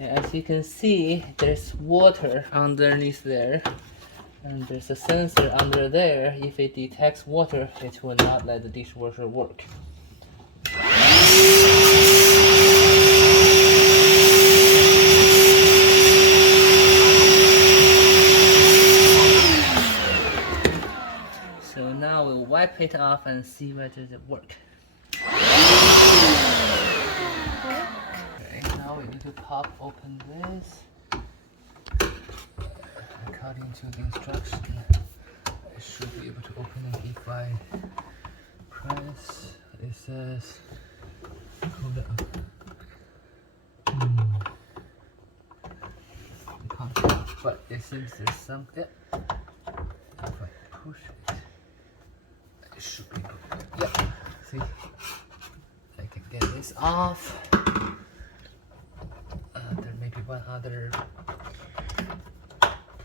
As you can see, there's water underneath there, and there's a sensor under there. If it detects water, it will not let the dishwasher work. So now we'll wipe it off and see whether it works. Okay, now we need to pop open this. According to the instruction, I should be able to open it if I press. It says, hold up. You can't tell, but it seems there's something. If I push it, it should be good. Yeah, see? I can get this off. There may be one other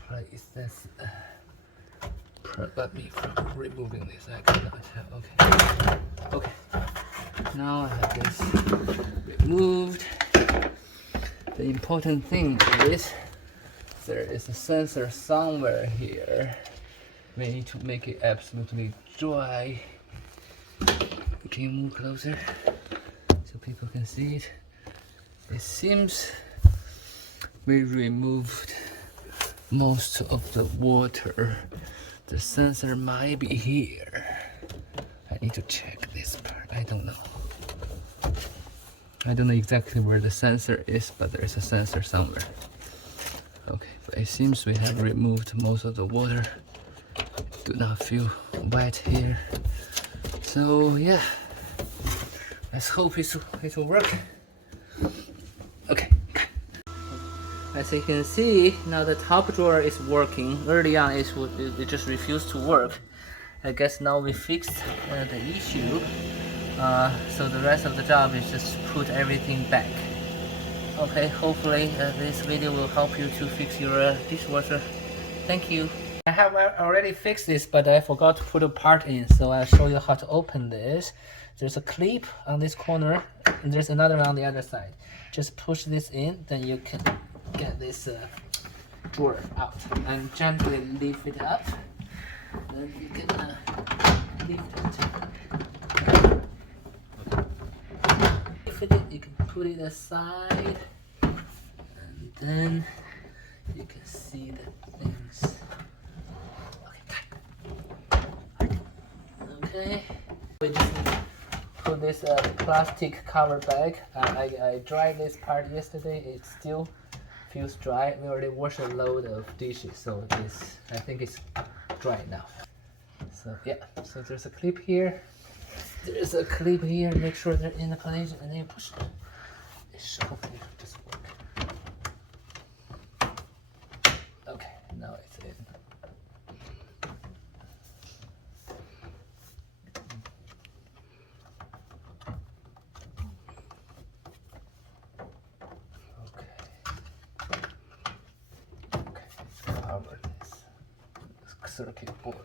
place that's prevent me from removing this. I cannot tell. Okay. Now I have this removed. The important thing is there is a sensor somewhere here. We need to make it absolutely dry. Can you move closer so people can see it? It seems we removed most of the water. The sensor might be here. I need to check this part. I don't know. I don't know exactly where the sensor is, but there's a sensor somewhere. Okay, but it seems we have removed most of the water. Do not feel wet here. So yeah, let's hope it will work. Okay. As you can see, now the top drawer is working. Early on it just refused to work. I guess now we fixed the issue. So the rest of the job is just put everything back. Okay, hopefully this video will help you to fix your dishwasher. Thank you. I have already fixed this, but I forgot to put a part in, so I'll show you how to open this. There's a clip on this corner, and there's another one on the other side. Just push this in, then you can get this drawer out and gently lift it up. Then you can lift it. You can put it aside, and then you can see the things. Okay. We just put this plastic cover bag. I dried this part yesterday. It still feels dry. We already washed a load of dishes, so I think it's dry now. So yeah, so there's a clip here. There's a clip here. Make sure they're in the place, and then you push it. It should hopefully just work. Okay, now it's in. Okay, let's cover this circuit board.